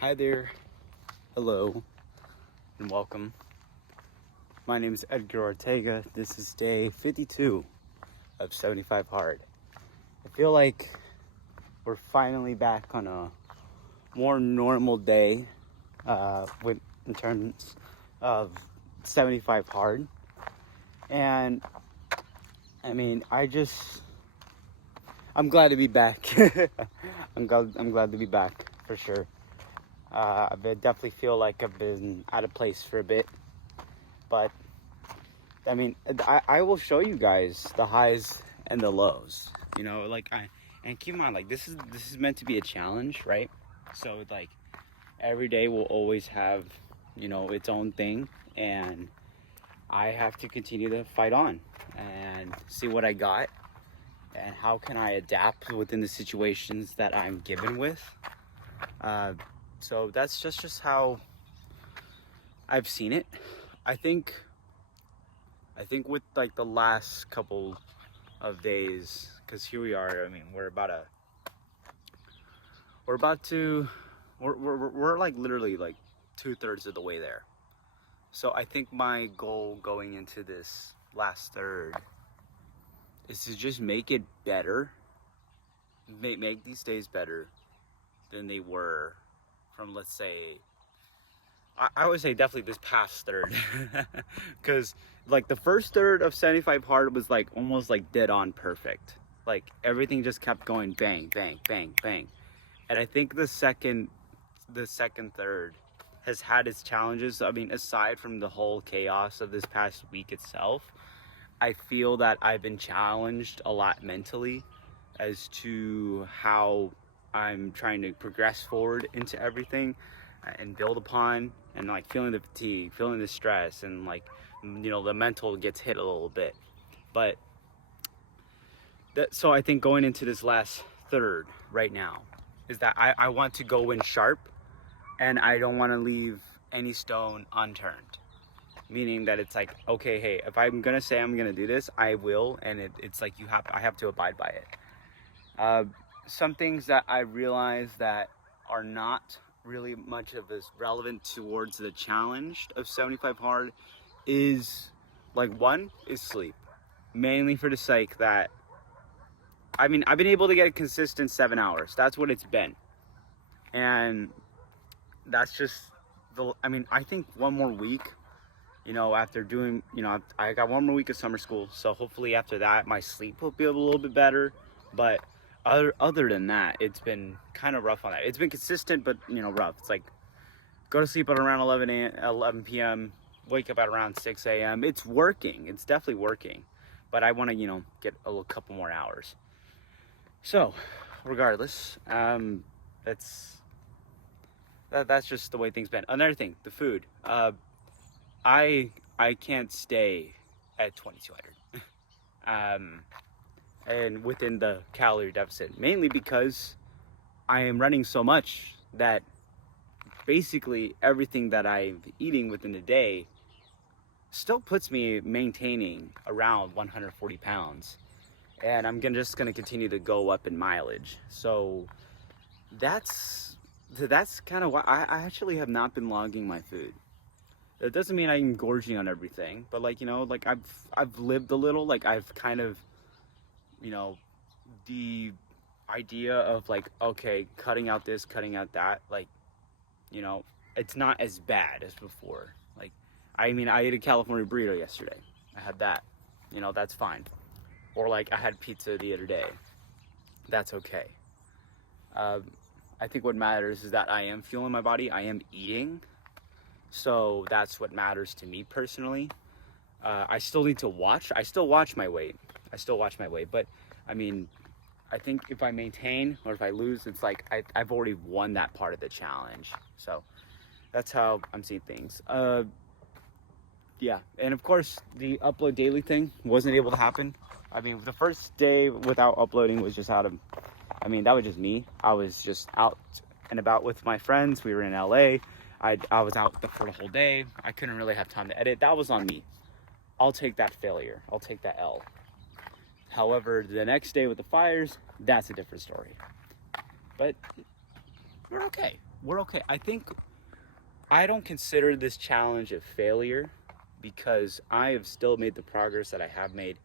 Hi there, hello, and welcome. My name is Edgar Ortega. This is day 52 of 75 Hard. I feel like we're finally back on a more normal day in terms of 75 Hard. And I mean, I'm glad to be back. I'm glad to be back for sure. I definitely feel like I've been out of place for a bit, but I mean, I will show you guys the highs and the lows. And keep in mind, like this is meant to be a challenge, right? So like every day will always have its own thing, and I have to continue to fight on and see what I got and how can I adapt within the situations that I'm given with. So that's just how I've seen it. I think with like the last couple of days, because here we are. I mean, we're like literally like 2/3 of the way there. So I think my goal going into this last third is to just make it better, make these days better than they were from, let's say, I would say definitely this past third. Because like the first third of 75 Hard was like almost like dead on perfect. Like everything just kept going bang, bang, bang, bang. And I think the second third has had its challenges. I mean, aside from the whole chaos of this past week itself, I feel that I've been challenged a lot mentally as to how I'm trying to progress forward into everything and build upon, and like feeling the fatigue, feeling the stress, and like the mental gets hit a little bit. But so I think going into this last third right now is that I want to go in sharp, and I don't want to leave any stone unturned. Meaning that it's like, okay, hey, if I'm gonna say I'm gonna do this, I will, and it's like I have to abide by it. Some things that I realize that are not really much of as relevant towards the challenge of 75 Hard is like, one is sleep, mainly for the sake that I mean I've been able to get a consistent 7 hours. That's what it's been, and that's just I think one more week, after doing, I got one more week of summer school, so hopefully after that my sleep will be a little bit better. But other than that, it's been kind of rough on that. It's been consistent, but rough. It's like go to sleep at around 11 p.m., wake up at around 6 a.m. It's working. It's definitely working, but I want to get a couple more hours. So regardless, that's just the way things been. Another thing, the food. I can't stay at 2200 and within the calorie deficit, mainly because I am running so much that basically everything that I'm eating within the day still puts me maintaining around 140 pounds, and I'm just gonna continue to go up in mileage. So that's kind of why I actually have not been logging my food. It doesn't mean I'm gorging on everything, but like like I've lived a little. Like I've kind of the idea of like, okay, cutting out this, cutting out that, like it's not as bad as before. Like I mean, I ate a California burrito yesterday. I had that. That's fine. Or like I had pizza the other day. That's okay. I think what matters is that I am fueling my body. I am eating. So that's what matters to me personally. I still need to watch. I still watch my weight. But I mean, I think if I maintain or if I lose, it's like I've already won that part of the challenge. So that's how I'm seeing things. Yeah, and of course the upload daily thing wasn't able to happen. I mean, the first day without uploading was just that was just me. I was just out and about with my friends. We were in LA. I was out for the whole day. I couldn't really have time to edit. That was on me. I'll take that failure. I'll take that L. However, the next day with the fires, that's a different story. But we're okay. we're okay. I think I don't consider this challenge a failure because I have still made the progress that I have made,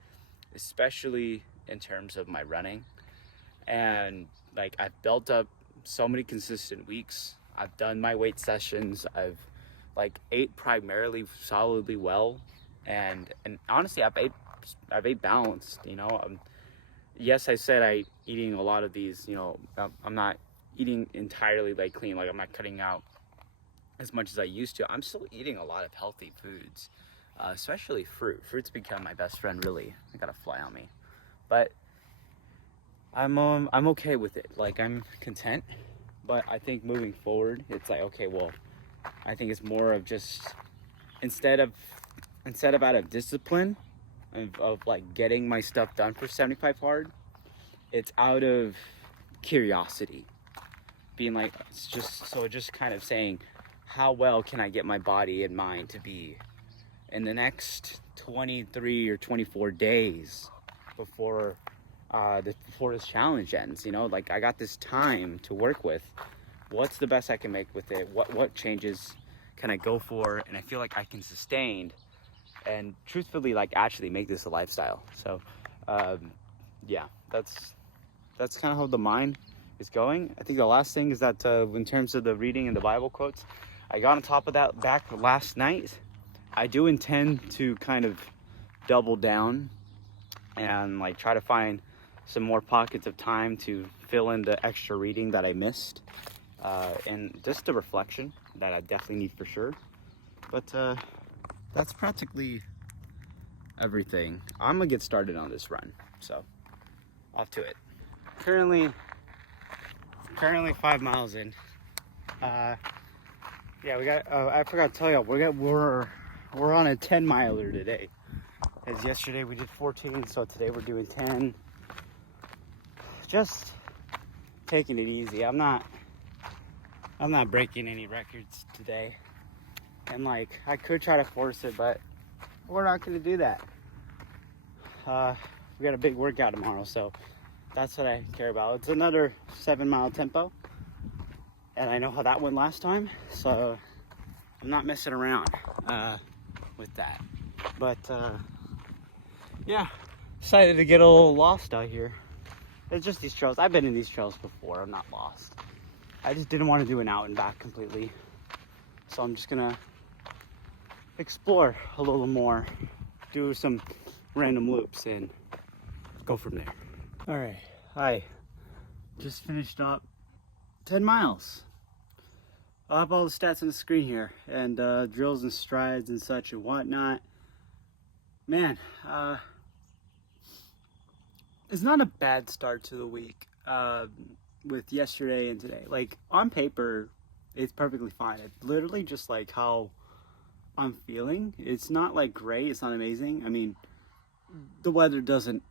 especially in terms of my running. And like I've built up so many consistent weeks. I've done my weight sessions. I've like ate primarily solidly well, and honestly, I've ate balanced. Yes, I said I eating a lot of these. I'm not eating entirely like clean. Like I'm not cutting out as much as I used to. I'm still eating a lot of healthy foods, especially fruit. Fruit's become my best friend. Really, I got a fly on me, but I'm okay with it. Like I'm content, but I think moving forward, it's like okay, well, I think it's more of just instead of out of discipline of like getting my stuff done for 75 hard, it's out of curiosity, being like just kind of saying how well can I get my body and mind to be in the next 23 or 24 days before this challenge ends. Like I got this time to work with. What's the best I can make with it? What changes can I go for? And I feel like I can sustain and truthfully like actually make this a lifestyle. So yeah, that's kind of how the mind is going. I think the last thing is that in terms of the reading and the Bible quotes, I got on top of that back last night. I do intend to kind of double down and like try to find some more pockets of time to fill in the extra reading that I missed, and just the reflection that I definitely need for sure. But that's practically everything. I'm gonna get started on this run, so off to it. Currently 5 miles in. Yeah, we got. I forgot to tell you, we're on a 10 miler today. As yesterday we did 14, so today we're doing 10. Just taking it easy. I'm not breaking any records today, and like I could try to force it, but we're not gonna do that. We got a big workout tomorrow, so that's what I care about. It's another 7-mile tempo, and I know how that went last time, so I'm not messing around with that. But yeah, decided to get a little lost out here. It's just these trails. I've been in these trails before. I'm not lost. I just didn't want to do an out and back completely, so I'm just gonna explore a little more, do some random loops, and go from there. All right, I just finished up 10 miles. I'll have all the stats on the screen here, and drills and strides and such and whatnot. Man, it's not a bad start to the week with yesterday and today. Like on paper, it's perfectly fine. It's literally just like how I'm feeling. It's not like great. It's not amazing. I mean, the weather doesn't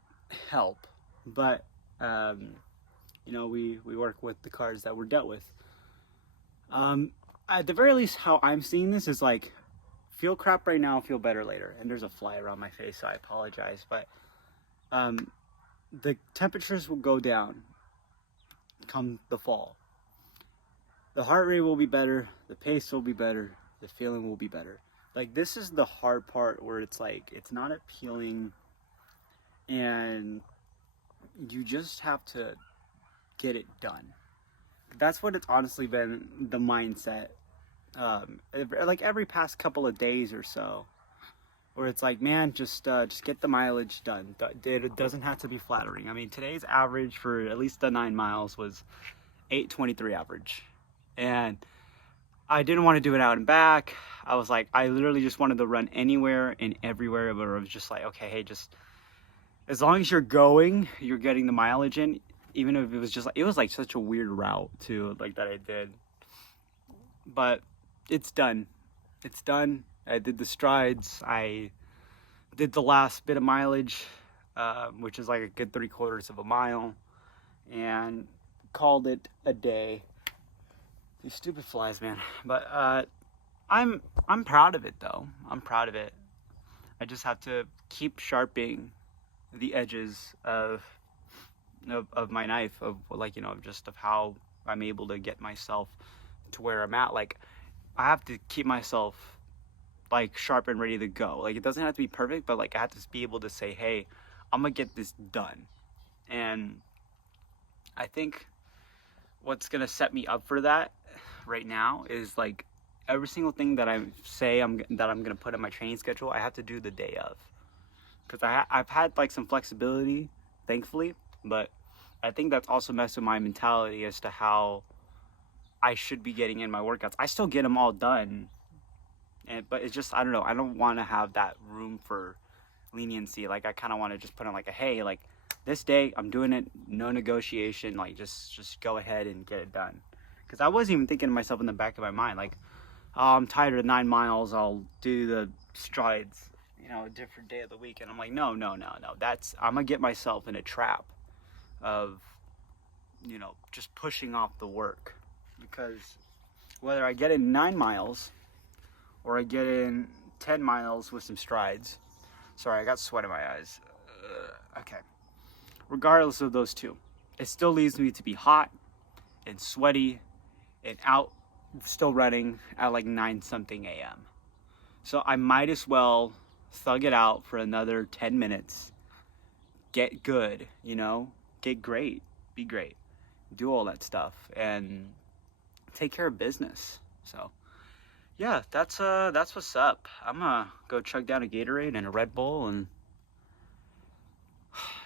help, but we work with the cards that we're dealt with. At the very least, how I'm seeing this is like, feel crap right now, feel better later. And there's a fly around my face, so I apologize. But the temperatures will go down come the fall. The heart rate will be better, the pace will be better, the feeling will be better. Like this is the hard part where it's like, it's not appealing and you just have to get it done. That's what it's honestly been the mindset. Like every past couple of days or so, where it's like, man, just get the mileage done. It doesn't have to be flattering. I mean, today's average for at least the 9 miles was 8:23 average, and I didn't want to do it out and back. I was like, I literally just wanted to run anywhere and everywhere, but it was just like, okay, hey, just as long as you're going, you're getting the mileage in. Even if it was just like, it was like such a weird route too, like that I did. But it's done. It's done. I did the strides. I did the last bit of mileage, which is like a good 3/4 of a mile, and called it a day. These stupid flies, man. But I'm proud of it though. I'm proud of it. I just have to keep sharpening the edges of my knife, of like, just of how I'm able to get myself to where I'm at, like I have to keep myself like sharp and ready to go. Like it doesn't have to be perfect, but like I have to be able to say, hey, I'm gonna get this done. And I think what's gonna set me up for that right now is like every single thing that I say that I'm gonna put in my training schedule, I have to do the day of, because I've had like some flexibility, thankfully, but I think that's also messed with my mentality as to how I should be getting in my workouts. I still get them all done, but it's just, I don't know, I don't want to have that room for leniency. Like I kind of want to just put in like a, hey, like this day I'm doing it, no negotiation, like just go ahead and get it done. Because I wasn't even thinking to myself in the back of my mind, like, oh, I'm tired of 9 miles, I'll do the strides, you know, a different day of the week. And I'm like, no, that's, I'm gonna get myself in a trap of, you know, just pushing off the work. Because whether I get in 9 miles or I get in 10 miles with some strides, sorry, I got sweat in my eyes. Okay. Regardless of those two, it still leaves me to be hot and sweaty and out still running at like 9 something a.m. So I might as well thug it out for another 10 minutes, get good, you know, get great, be great, do all that stuff, and take care of business. So yeah, that's what's up. I'm gonna go chug down a Gatorade and a Red Bull, and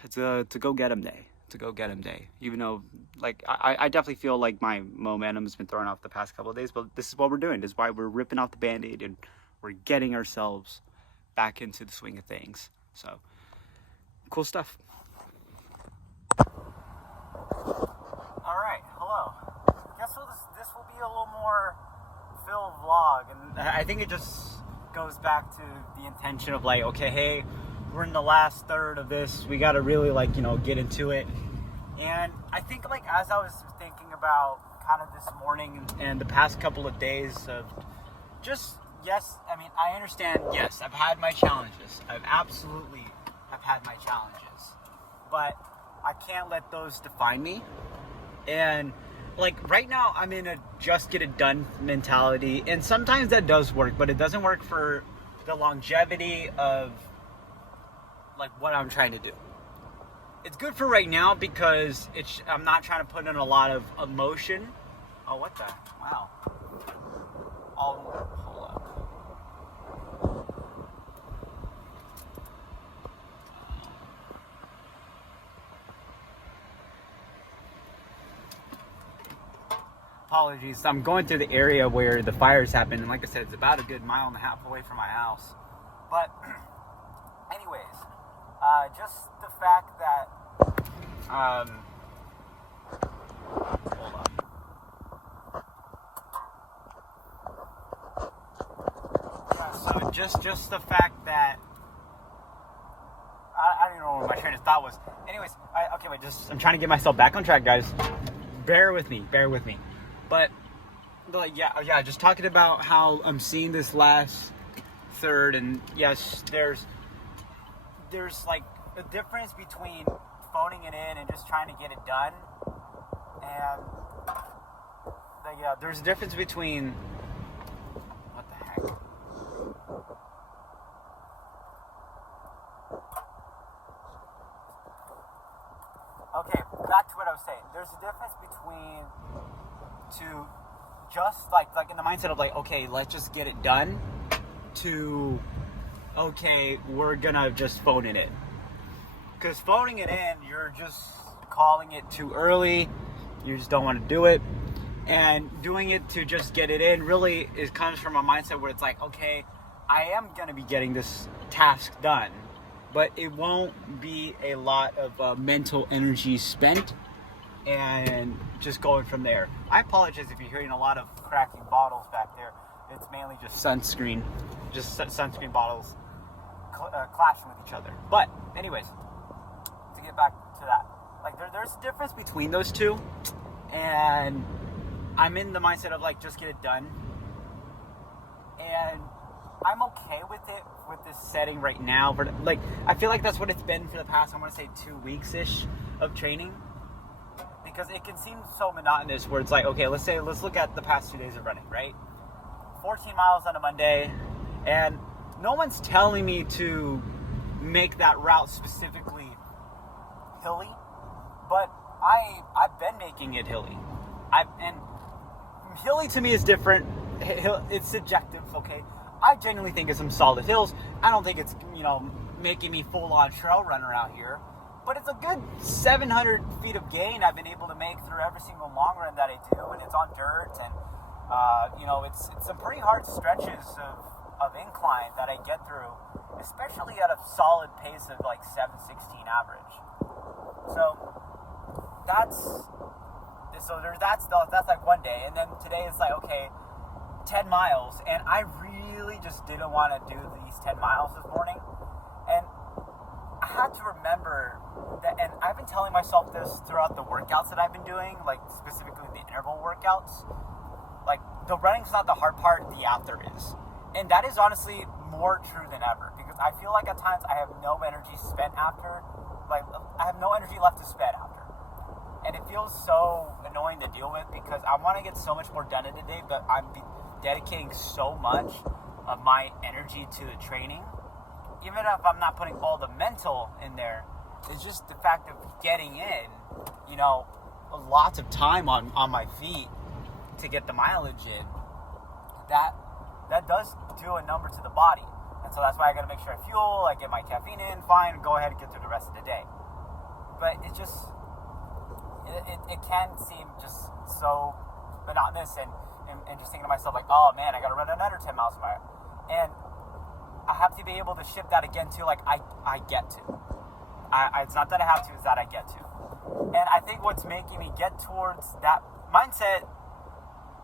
it's a to go get 'em day. To go get 'em day. Even though, like, I definitely feel like my momentum has been thrown off the past couple of days, but this is what we're doing. This is why we're ripping off the Band-Aid and we're getting ourselves back into the swing of things. So, cool stuff. All right, hello. Guess this will be a little more Phil vlog, and I think it just goes back to the intention of like, okay, hey, we're in the last third of this, we got to really, like, you know, get into it. And I think, like, as I was thinking about kind of this morning and the past couple of days of just, yes, I mean, I understand, yes, I've had my challenges. I've absolutely have had my challenges, but I can't let those define me. And like right now I'm in a just get it done mentality, and sometimes that does work, but it doesn't work for the longevity of like what I'm trying to do. It's good for right now because I'm not trying to put in a lot of emotion. Oh, what the? Wow. Hold up. Apologies. I'm going through the area where the fires happened, and like I said, it's about a good 1.5 miles away from my house. But anyways, just the fact that hold on. Yeah, so just the fact that I don't know what my train of thought was. Anyways, I'm trying to get myself back on track, guys. Bear with me. But like, yeah, just talking about how I'm seeing this last third, and yes, there's like a difference between phoning it in and just trying to get it done, and there's a difference between what the heck. Okay, back to what I was saying. There's a difference between to just like in the mindset of like, okay, let's just get it done, to okay, we're gonna just phone it in. Because phoning it in, you're just calling it too early, you just don't want to do it. And doing it to just get it in really comes from a mindset where it's like, okay, I am gonna be getting this task done, but it won't be a lot of mental energy spent, and just going from there. I apologize if you're hearing a lot of cracking bottles back there. It's mainly just sunscreen bottles clashing with each other. But anyways, to get back to that, like there's a difference between those two, and I'm in the mindset of like, just get it done, and I'm okay with it, with this setting right now. But like, I feel like that's what it's been for the past, I want to say 2 weeks ish of training. because it can seem so monotonous where it's like, okay, let's look at the past 2 days of running, right? 14 miles on a Monday, and no one's telling me to make that route specifically hilly, but I've been making it hilly. And hilly to me is different. It's subjective, okay? I genuinely think it's some solid hills. I don't think it's, making me full-on trail runner out here, but it's a good 700 feet of gain I've been able to make through every single long run that I do, and it's on dirt, and it's some pretty hard stretches of incline that I get through, especially at a solid pace of like 7:16 average. So that's like one day, and then today it's like, okay, 10 miles, and I really just didn't want to do these 10 miles this morning, and I had to remember that, and I've been telling myself this throughout the workouts that I've been doing, like specifically the interval workouts, like the running's not the hard part, the after is. And that is honestly more true than ever, because I feel like at times I have no energy spent after, like I have no energy left to spend after. And it feels so annoying to deal with because I want to get so much more done in a day, but I'm dedicating so much of my energy to the training. Even if I'm not putting all the mental in there, it's just the fact of getting in, lots of time on my feet to get the mileage in. That does do a number to the body. And so that's why I got to make sure I fuel, I get my caffeine in, fine, go ahead and get through the rest of the day. But it just, it can seem just so monotonous and just thinking to myself like, oh man, I got to run another 10 miles an hour. And I have to be able to shift that again to like, I get to. It's not that I have to, it's that I get to. And I think what's making me get towards that mindset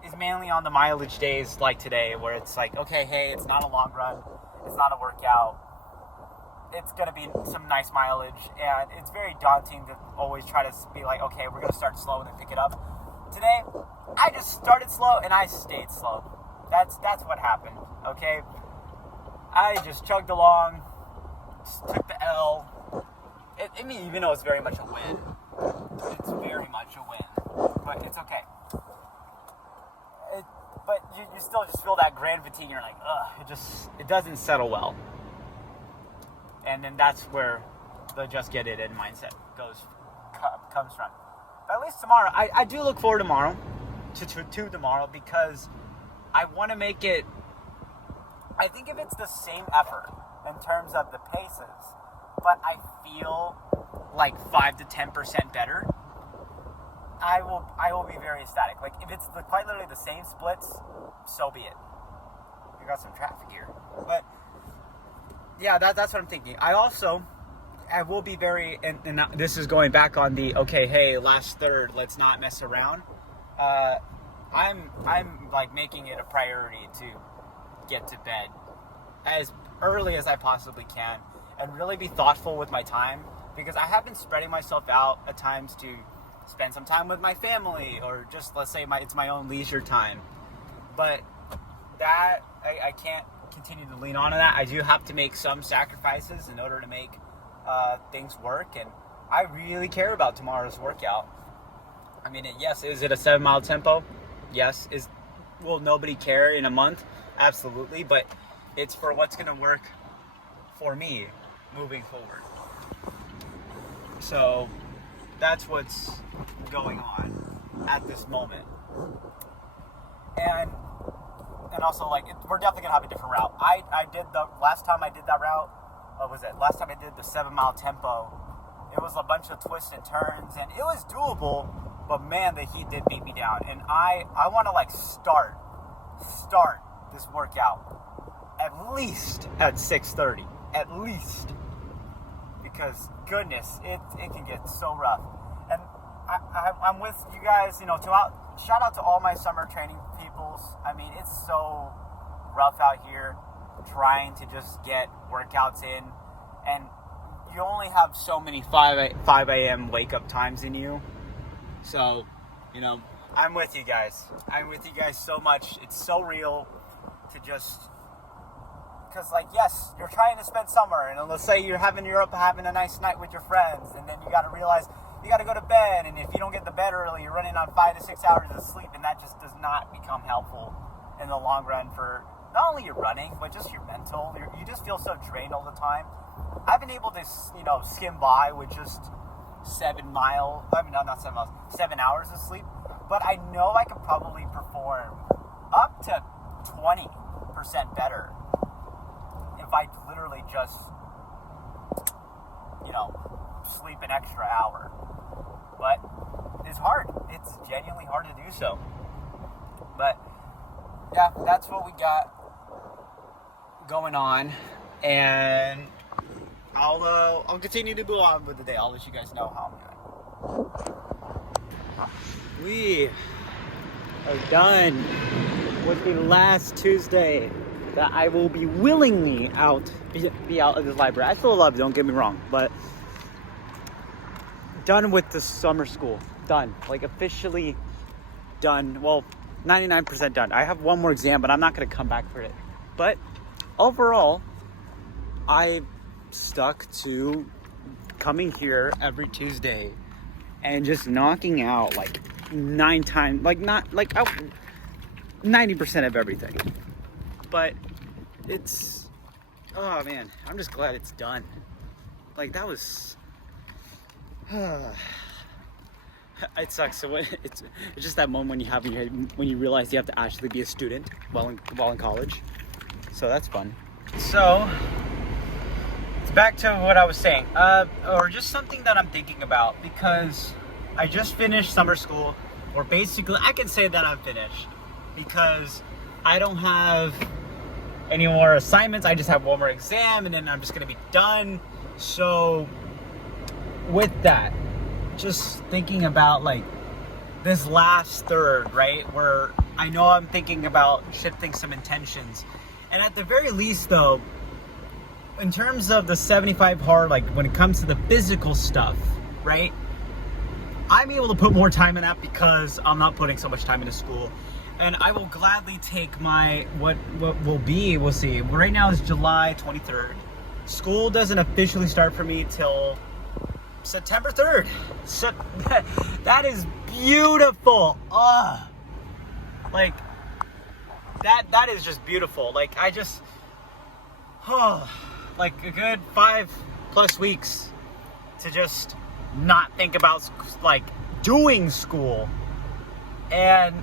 is mainly on the mileage days like today, where it's like, okay, hey, it's not a long run, it's not a workout, it's going to be some nice mileage, and it's very daunting to always try to be like, okay, we're going to start slow and then pick it up. Today, I just started slow and I stayed slow. That's what happened, okay? I just chugged along, just took the L. Even though it's very much a win, it's very much a win, but it's okay. But you still just feel that grand fatigue. You're like, ugh, it doesn't settle well. And then that's where the just get it in mindset comes from. But at least tomorrow, I do look forward tomorrow to tomorrow, because I want to make it. I think if it's the same effort in terms of the paces, but I feel like 5 to 10% better, I will be very ecstatic. Like if it's quite literally the same splits, so be it. We got some traffic here, but yeah, that's what I'm thinking. I will be very, and this is going back on the okay, hey, last third, let's not mess around. I'm like making it a priority to get to bed as early as I possibly can and really be thoughtful with my time, because I have been spreading myself out at times to spend some time with my family, or just let's say it's my own leisure time. But that I can't continue to lean on to that. I do have to make some sacrifices in order to make things work, and I really care about tomorrow's workout. I mean, yes, is it a 7-mile tempo? Yes. Will nobody care in a month? Absolutely, but it's for what's going to work for me moving forward. So that's what's going on at this moment. And also, like, we're definitely gonna have a different route. Last time I did that route, last time I did the 7-mile tempo, it was a bunch of twists and turns, and it was doable, but man, the heat did beat me down. And I want to like start this workout at least at 6:30, at least, because goodness, it can get so rough. And I'm with you guys, shout out to all my summer training peoples. I mean, it's so rough out here trying to just get workouts in, and you only have so many 5 a.m. wake up times in you. So, I'm with you guys. I'm with you guys so much. It's so real to just, because like, yes, you're trying to spend summer, and let's say you're having a nice night with your friends, and then you got to realize you got to go to bed, and if you don't get to bed early, you're running on 5 to 6 hours of sleep, and that just does not become helpful in the long run for not only your running, but just your mental. You just feel so drained all the time. I've been able to, skim by with just 7 hours of sleep, but I know I could probably perform up to 20% better if I literally just, sleep an extra hour. But it's hard. It's genuinely hard to do so. But yeah, that's what we got going on, and I'll continue to go on with the day. I'll let you guys know how I'm doing. We are done with the last Tuesday that I will be willingly be out of the library. I still love it, don't get me wrong, but done with the summer school. Done. Like, officially done. Well, 99% done. I have one more exam, but I'm not going to come back for it. But overall, I stuck to coming here every Tuesday and just knocking out like 90% of everything. But it's, oh man, I'm just glad it's done. Like, that was it sucks. So it's just that moment when you realize you have to actually be a student while in college. So that's fun. So it's back to what I was saying, or just something that I'm thinking about, because I just finished summer school, or basically I can say that I'm finished because I don't have any more assignments. I just have one more exam, and then I'm just gonna be done. So with that, just thinking about like this last third, right, where I know I'm thinking about shifting some intentions, and at the very least though, in terms of the 75 hard, like when it comes to the physical stuff, right, I'm able to put more time in that because I'm not putting so much time into school. And I will gladly take my, what will be, we'll see. Right now is July 23rd. School doesn't officially start for me till September 3rd. So that is beautiful. Like, that is just beautiful. Like, I just, like a good 5+ weeks to just not think about like doing school. And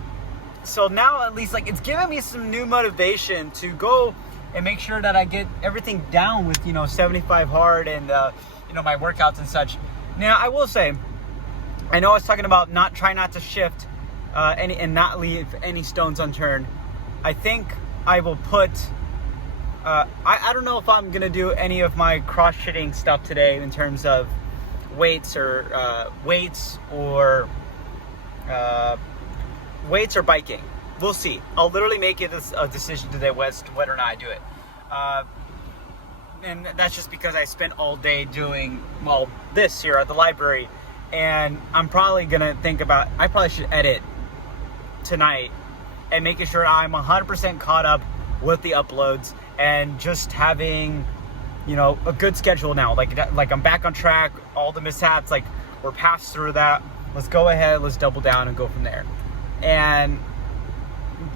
so now at least, like, it's giving me some new motivation to go and make sure that I get everything down with 75 hard and my workouts and such. Now I will say, I know I was talking about try not to shift and not leave any stones unturned. I think I will put I don't know if I'm gonna do any of my cross-fitting stuff today in terms of weights or biking. We'll see. I'll literally make it a decision today whether or not I do it. And that's just because I spent all day doing, this here at the library. And I'm probably going to think about, I probably should edit tonight and making sure I'm 100% caught up with the uploads and just having, a good schedule now. Like I'm back on track, all the mishaps, like we're past through that. Let's go ahead, let's double down and go from there. And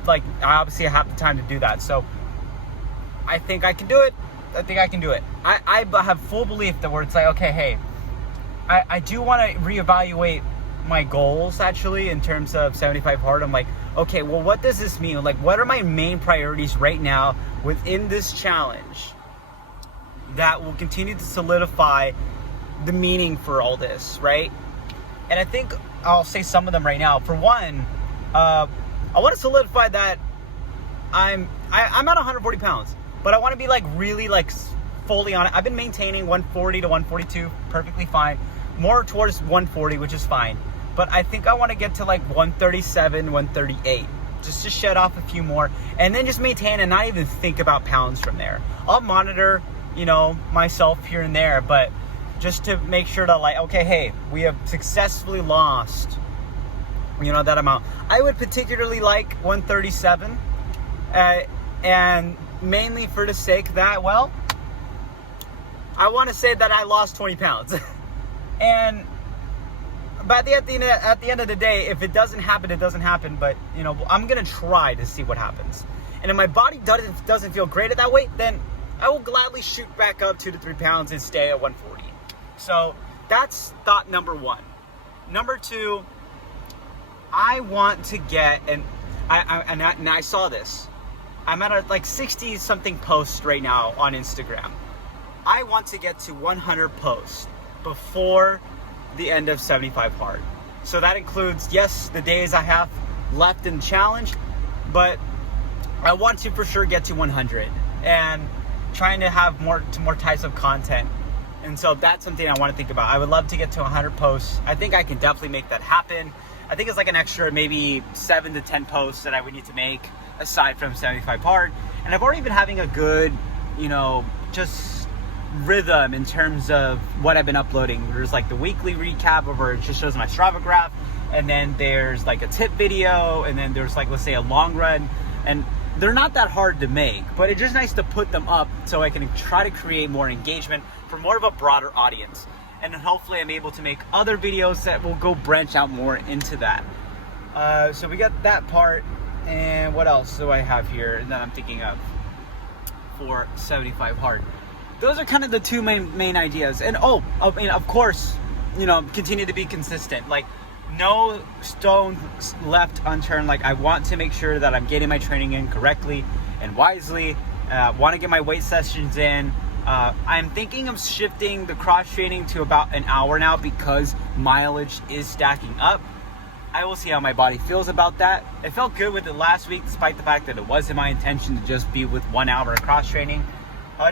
like, I obviously have the time to do that. So I think I can do it. I have full belief that where it's like, okay, hey, I do want to reevaluate my goals actually in terms of 75 hard. I'm like, okay, well, what does this mean? Like, what are my main priorities right now within this challenge that will continue to solidify the meaning for all this, right? And I think I'll say some of them right now. For one, I want to solidify that I'm at 140 pounds, but I want to be like really like fully on it. I've been maintaining 140 to 142, perfectly fine. More towards 140, which is fine. But I think I want to get to like 137, 138, just to shed off a few more, and then just maintain and not even think about pounds from there. I'll monitor, myself here and there, but just to make sure that like, okay, hey, we have successfully lost, that amount. I would particularly like 137, and mainly for the sake that, I want to say that I lost 20 pounds. And but at the end of the day, if it doesn't happen, it doesn't happen. But you know, I'm gonna try to see what happens. And if my body doesn't feel great at that weight, then I will gladly shoot back up 2 to 3 pounds and stay at 140. So that's thought number one. Number two, I want to get, and I saw this. I'm at like 60 something posts right now on Instagram. I want to get to 100 posts before the end of 75 hard. So that includes, yes, the days I have left in the challenge, but I want to for sure get to 100 and trying to have more types of content. And so that's something I want to think about. I would love to get to 100 posts. I think I can definitely make that happen. I think it's like an extra maybe 7 to 10 posts that I would need to make aside from 75 hard. And I've already been having a good, you know, just rhythm in terms of what I've been uploading. There's like the weekly recap where it just shows my Strava graph, and then there's like a tip video, and then there's like, let's say, a long run. And they're not that hard to make, but it's just nice to put them up so I can try to create more engagement for more of a broader audience. And then hopefully I'm able to make other videos that will go branch out more into that. So we got that part. And what else do I have here that I'm thinking of for 75 hard? Those are kind of the two main ideas. And I mean, of course, you know, continue to be consistent. Like, no stone left unturned. Like, I want to make sure that I'm getting my training in correctly and wisely. Want to get my weight sessions in. I'm thinking of shifting the cross training to about an hour now because mileage is stacking up. I will see how my body feels about that. It felt good with it last week, despite the fact that it wasn't my intention to just be with 1 hour of cross training.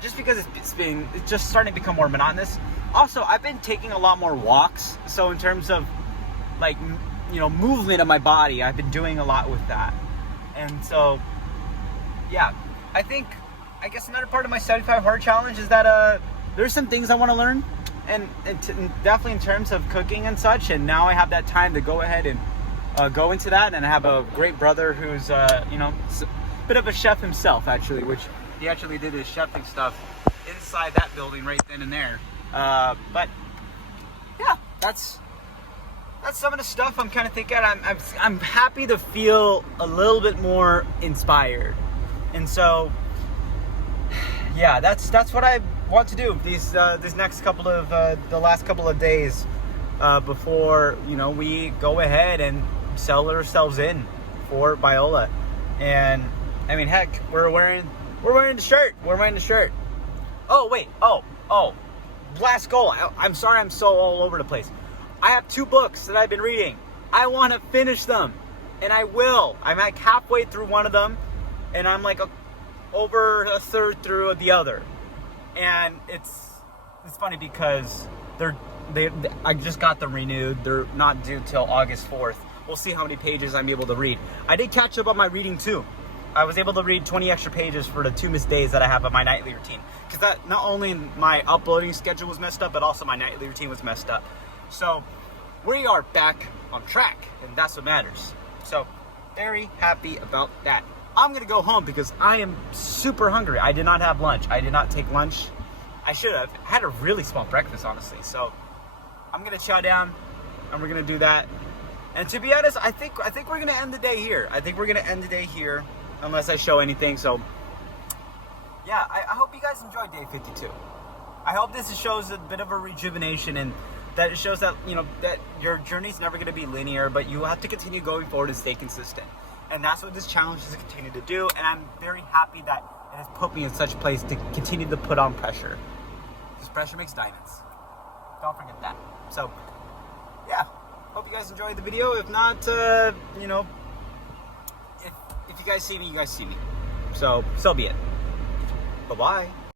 Just because it's just starting to become more monotonous. Also, I've been taking a lot more walks. So in terms of like, you know, movement of my body, I've been doing a lot with that. And so, yeah, I guess another part of my 75 hard challenge is that there's some things I want to learn, and definitely in terms of cooking and such. And now I have that time to go ahead and go into that. And I have a great brother who's, you know, a bit of a chef himself, actually, which he actually did his chefing stuff inside that building right then and there. But yeah, that's some of the stuff I'm kind of thinking. I'm happy to feel a little bit more inspired, and so yeah, that's what I want to do these next couple of the last couple of days before, you know, we go ahead and sell ourselves in for Biola. And I mean, heck, we're wearing the shirt. We're wearing the shirt. Oh wait, last goal. I'm sorry, I'm so all over the place. I have 2 books that I've been reading. I want to finish them, and I will. I'm like halfway through one of them, and I'm like over a third through the other. And it's funny because I just got them renewed. They're not due till August 4th. We'll see how many pages I'm able to read. I did catch up on my reading too. I was able to read 20 extra pages for the 2 missed days that I have of my nightly routine. Because that, not only my uploading schedule was messed up, but also my nightly routine was messed up. So we are back on track, and that's what matters. So very happy about that. I'm gonna go home because I am super hungry. I did not have lunch. I did not take lunch. I should have. I had a really small breakfast, honestly. So I'm gonna chow down, and we're gonna do that. And to be honest, I think we're gonna end the day here. Unless I show anything. So yeah, I hope you guys enjoyed day 52. I hope this shows a bit of a rejuvenation, and that it shows that, you know, that your journey's never going to be linear, but you have to continue going forward and stay consistent. And that's what this challenge is continuing to do. And I'm very happy that it has put me in such a place to continue to put on pressure. Because pressure makes diamonds. Don't forget that. So yeah, hope you guys enjoyed the video. If not, you know, if you guys see me, you guys see me. So be it. Bye-bye.